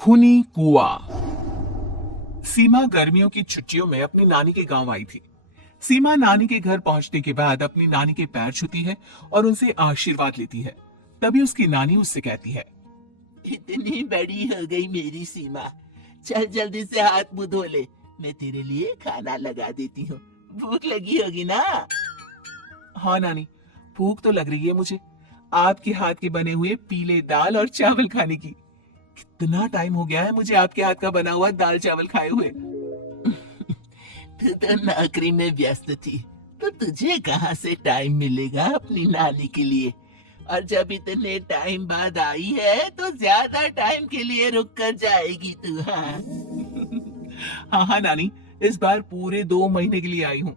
खूनी कुआं। सीमा गर्मियों की छुट्टियों में अपनी नानी के गांव आई थी। सीमा नानी के घर पहुंचने के बाद अपनी नानी के पैर छूती है और उनसे आशीर्वाद लेती है। तभी उसकी नानी उससे कहती है, इतनी बड़ी हो गई मेरी सीमा, चल जल्दी से हाथ मुंह धो ले, मैं तेरे लिए खाना लगा देती हूँ। भूख लगी होगी ना? हाँ नानी, भूख तो लग रही है मुझे, आपके हाथ के बने हुए पीले दाल और चावल खाने की। कितना टाइम हो गया है मुझे आपके हाथ का बना हुआ दाल चावल खाए हुए। तू तो नौकरी में व्यस्त थी, तो तुझे कहाँ से टाइम मिलेगा अपनी नानी के लिए? और जब इतने टाइम बाद आई है तो ज्यादा टाइम के लिए रुक कर जाएगी तू। हाँ हाँ हाँ नानी, इस बार पूरे 2 महीने के लिए आई हूँ।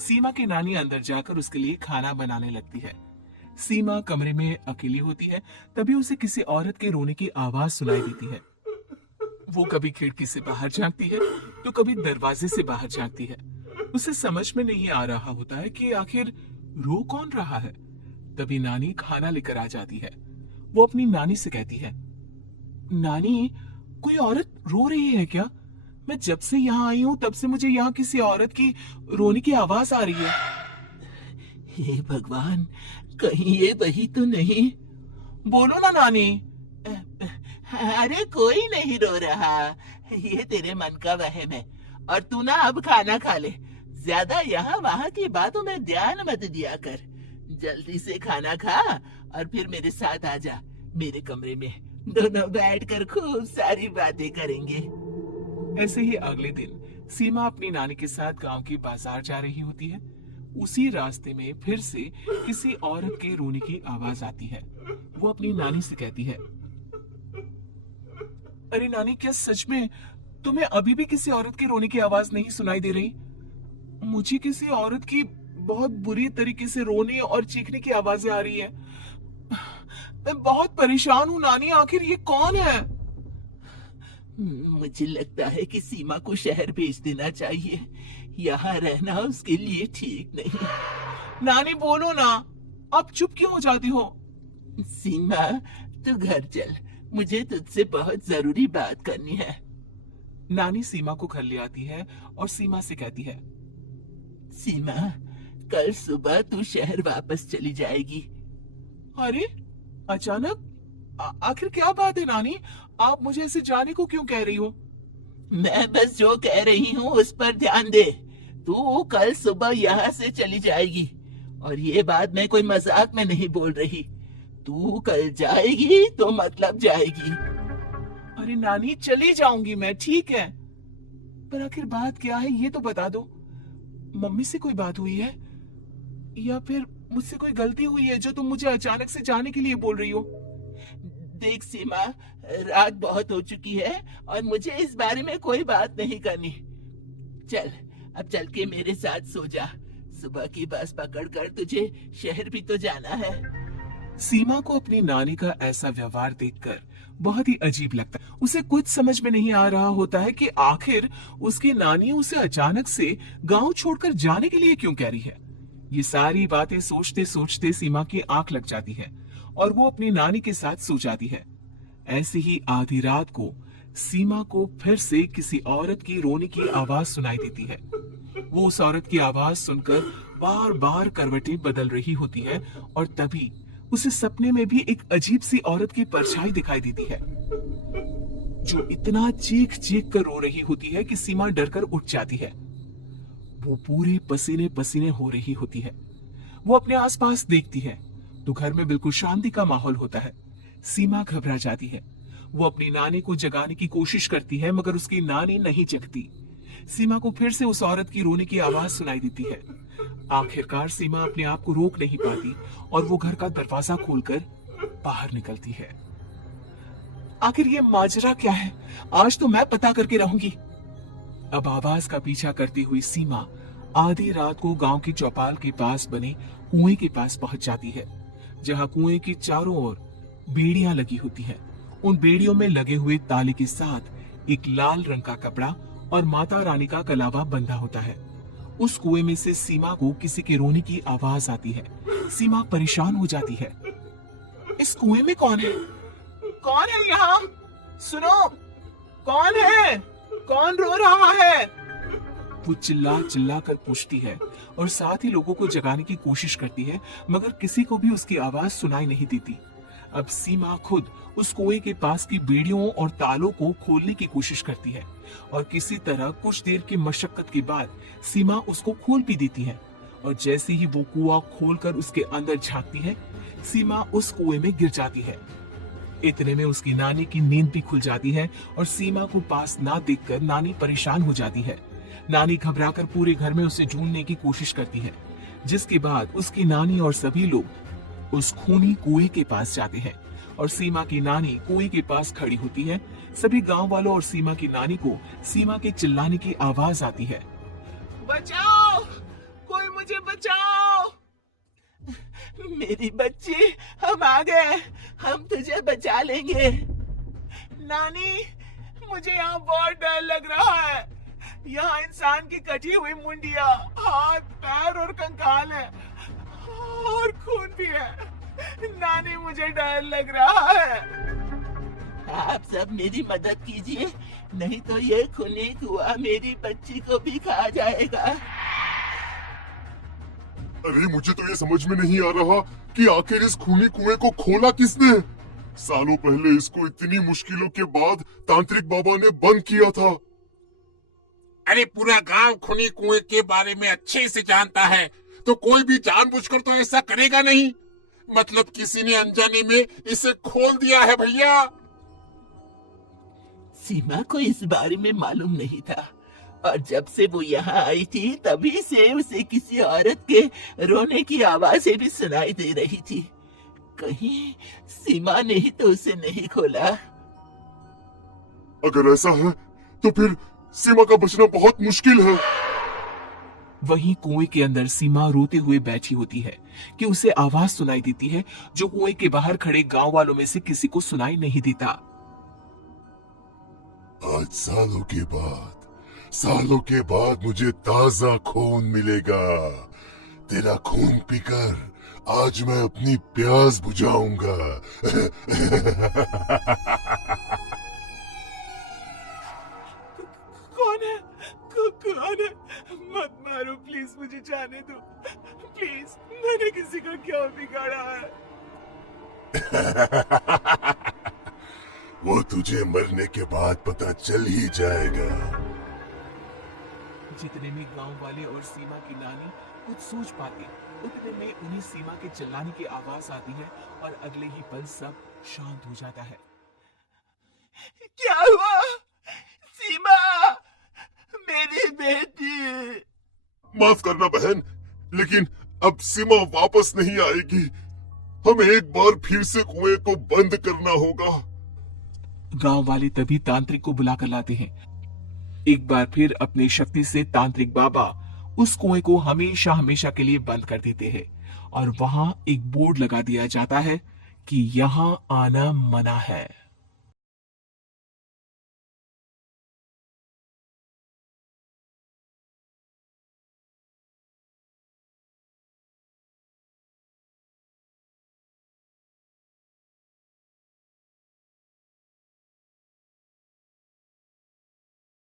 सीमा की नानी अंदर जाकर उसके लिए खाना बनाने लगती है। सीमा कमरे में अकेली होती है, तभी उसे किसी औरत के रोने की आवाज सुनाई देती है। वो कभी खिड़की से बाहर झांकती है तो कभी दरवाजे से बाहर झांकती है। उसे समझ में नहीं आ रहा होता है कि आखिर रो कौन रहा है। तभी नानी खाना लेकर आ जाती है। वो अपनी नानी से कहती है, नानी, कोई औरत रो रही है क्या? मैं जब से यहाँ आई हूँ तब से मुझे यहाँ किसी औरत की रोने की आवाज आ रही है। हे भगवान, कहीं ये वही तो नहीं? बोलो ना नानी। अरे कोई नहीं रो रहा, ये तेरे मन का वहम है। और तू ना अब खाना खा ले, ज्यादा यहाँ वहाँ की बातों में ध्यान मत दिया कर। जल्दी से खाना खा और फिर मेरे साथ आ जा मेरे कमरे में, दोनों बैठकर खूब सारी बातें करेंगे। ऐसे ही अगले दिन सीमा अपनी नानी के साथ गांव की बाजार जा रही होती है। उसी रास्ते में फिर से किसी औरत के रोने की आवाज आती है। वो अपनी नानी से कहती है, अरे नानी, क्या सच में तुम्हें अभी भी किसी औरत के रोने की आवाज नहीं सुनाई दे रही? मुझे किसी औरत की बहुत बुरी तरीके से रोने और चीखने की आवाजें आ रही है। मैं बहुत परेशान हूँ नानी, आखिर ये कौन है? मुझे लगता है कि सीमा को शहर भेज देना चाहिए, यहाँ रहना उसके लिए ठीक नहीं। नानी बोलो ना, आप चुप क्यों हो जाती हो? सीमा, तू घर चल, मुझे तुझसे बहुत जरूरी बात करनी है। नानी सीमा को घर ले आती है और सीमा से कहती है, सीमा, कल सुबह तू शहर वापस चली जाएगी। अरे अचानक, आखिर क्या बात है नानी? आप मुझे ऐसे जाने को क्यों कह रही हो? मैं बस जो कह रही हूँ उस पर ध्यान दे। तू कल सुबह यहाँ से चली जाएगी, और ये बात मैं कोई मजाक में नहीं बोल रही। तू कल जाएगी तो मतलब जाएगी। अरे नानी, चली जाऊंगी मैं, ठीक है, पर आखिर बात क्या है ये तो बता दो। मम्मी से कोई बात हुई है या फिर मुझसे कोई गलती हुई है जो तुम मुझे अचानक से जाने के लिए बोल रही हो? देख सीमा, रात बहुत हो चुकी है और मुझे इस बारे में कोई बात नहीं करनी। चल, अब चल के मेरे साथ सो जा। सुबह की बस पकड़कर तुझे शहर भी तो जाना है। सीमा को अपनी नानी का ऐसा व्यवहार देखकर बहुत ही अजीब लगता है। उसे कुछ समझ में नहीं आ रहा होता है कि आखिर उसकी नानी उसे अचानक से गांव छोड़कर जाने के लिए क्यों कह रही है। ये सारी बातें सोचते सोचते सीमा की आंख लग जाती है और वो अपनी नानी के साथ सो जाती है। ऐसे ही आधी रात को सीमा को फिर से किसी औरत की रोने की आवाज सुनाई देती है। वो उस औरत की आवाज सुनकर बार बार करवटें बदल रही होती है और तभी उसे सपने में भी एक अजीब सी औरत की परछाई दिखाई देती है, जो इतना चीख चीख कर रो रही होती है कि सीमा डरकर उठ जाती है। वो पूरे पसीने पसीने हो रही होती है। वो अपने आसपास देखती है तो घर में बिल्कुल शांति का माहौल होता है। सीमा घबरा जाती है। वो अपनी नानी को जगाने की कोशिश करती है मगर उसकी नानी नहीं जगती। सीमा को फिर से उस औरत की रोने की आवाज सुनाई देती है। आखिरकार सीमा अपने आप को रोक नहीं पाती और वो घर का दरवाजा खोलकर बाहर निकलती है। आखिर ये माजरा क्या है? आज तो मैं पता करके रहूंगी। अब आवाज का पीछा करती हुई सीमा आधी रात को गांव की चौपाल के पास बने कुएं के पास पहुंच जाती है, जहां कुएं की चारों ओर बेड़ियां लगी होती हैं। उन बेड़ियों में लगे हुए ताले के साथ एक लाल रंग का कपड़ा और माता रानी का कलावा बंधा होता है। उस कुएं में से सीमा को किसी के रोने की आवाज आती है। सीमा परेशान हो जाती है। इस कुएं में कौन है? कौन है यहाँ? सुनो, कौन है? कौन रो रहा है? वो चिल्ला चिल्ला कर पूछती है और साथ ही लोगों को जगाने की कोशिश करती है, मगर किसी को भी उसकी आवाज सुनाई नहीं देती। अब सीमा खुद उस कुएं के पास की बेड़ियों और तालों को खोलने की कोशिश करती है और किसी तरह कुछ देर की मशक्कत के बाद सीमा उसको खोल भी देती है। और जैसे ही वो कुआं खोलकर उसके अंदर झांकती है, सीमा उस कुएं में गिर जाती है। इतने में उसकी नानी की नींद भी खुल जाती है और सीमा को पास ना देखकर नानी परेशान हो जाती है। नानी घबराकर पूरे घर में उसे ढूंढने की कोशिश करती है, जिसके बाद उसकी नानी और सभी लोग उस खूनी कुएं के पास जाते हैं और सीमा की नानी कुएं के पास खड़ी होती है। सभी गांव वालों और सीमा की नानी को सीमा के चिल्लाने की आवाज आती है, बचाओ, कोई मुझे बचाओ। मेरी बच्ची, हम आ गए, हम तुझे बचा लेंगे। नानी, मुझे यहाँ बहुत डर लग रहा है। यहाँ इंसान की कटी हुई मुंडिया, हाथ, पैर और कंकाल है और खून भी है। नानी, मुझे डर लग रहा है। आप सब मेरी मदद कीजिए, नहीं तो ये खूनी कुआं मेरी बच्ची को भी खा जाएगा। अरे मुझे तो ये समझ में नहीं आ रहा कि आखिर इस खूनी कुएं को खोला किसने। सालों पहले इसको इतनी मुश्किलों के बाद तांत्रिक बाबा ने बंद किया था। अरे पूरा गांव खूनी कुएं के बारे में अच्छे से जानता है, तो कोई भी जानबूझकर तो ऐसा करेगा नहीं। मतलब किसी ने अनजाने में इसे खोल दिया है भैया। सीमा को इस बारे में मालूम नहीं था और जब से वो यहाँ आई थी तभी से उसे किसी औरत के रोने की आवाजें भी सुनाई दे रही थी। कहीं सीमा ने ही तो उसे नहीं खोला। अगर ऐसा है तो फिर सीमा का बचना बहुत मुश्किल है। वहीं कुएं के अंदर सीमा रोते हुए बैठी होती है कि उसे आवाज सुनाई देती है जो कुएं के बाहर खड़े गांव वालों में से किसी को सुनाई नहीं देता। आज सालों के बाद मुझे ताजा खून मिलेगा। तेरा खून पीकर आज मैं अपनी प्यास बुझाऊंगा। कौन है? कौन है? मत मारो प्लीज, मुझे जाने दो प्लीज। मैंने किसी का क्या बिगाड़ा है? वो तुझे मरने के बाद पता चल ही जाएगा। जितने में गांव वाले और सीमा की नानी कुछ सोच पाते, उतने में उन्हें सीमा के चिल्लाने की आवाज आती है और अगले ही पल सब शांत हो जाता है। क्या हुआ? सीमा, मेरी बेटी। माफ करना बहन, लेकिन अब सीमा वापस नहीं आएगी। हमें एक बार फिर से कुएं को बंद करना होगा। गांव वाले तभी तांत्रिक को बुलाकर लाते हैं। एक बार फिर अपनी शक्ति से तांत्रिक बाबा उस कुएं को हमेशा हमेशा के लिए बंद कर देते हैं और वहां एक बोर्ड लगा दिया जाता है कि यहाँ आना मना है।